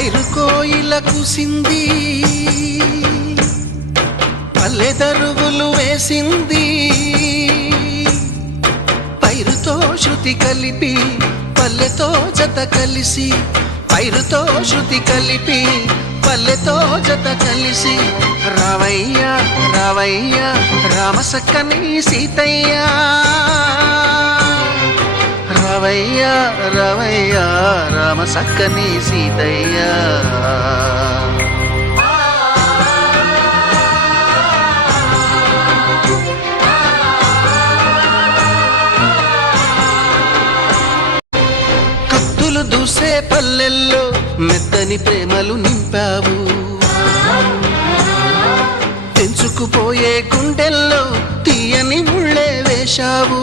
పైరు కోయిల కుసింది, పల్లె దరువులు వేసింది. పైరుతో శృతి కలిపి పల్లెతో జత కలిసి, పైరుతో శృతి కలిపి పల్లెతో జత కలిసి, రావయ్యా రావయ్యా రామసక్కని సీతయ్యా, రావయ్యా రావయ్యా రామసక్కని సీతయ్యా. కత్తులు దూసే పల్లెల్లో మెత్తని ప్రేమలు నింపావు, తెంచుకుపోయే గుండెల్లో తీయని ముళ్ళే వేశావు.